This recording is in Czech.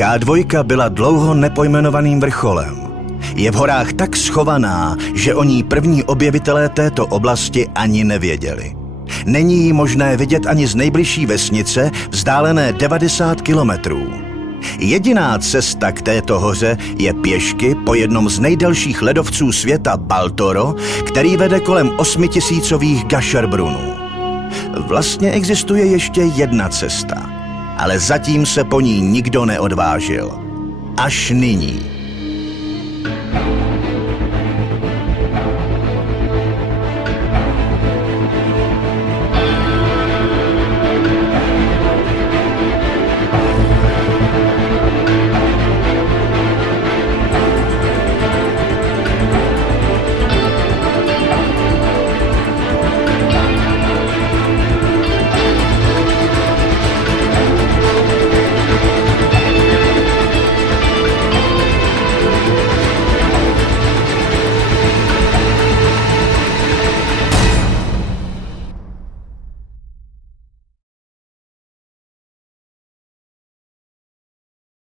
K2 byla dlouho nepojmenovaným vrcholem. Je v horách tak schovaná, že o ní první objevitelé této oblasti ani nevěděli. Není ji možné vidět ani z nejbližší vesnice, vzdálené 90 kilometrů. Jediná cesta k této hoře je pěšky po jednom z nejdelších ledovců světa Baltoro, který vede kolem 8000 Gasherbrunů. Vlastně existuje ještě jedna cesta, ale zatím se po ní nikdo neodvážil. Až nyní.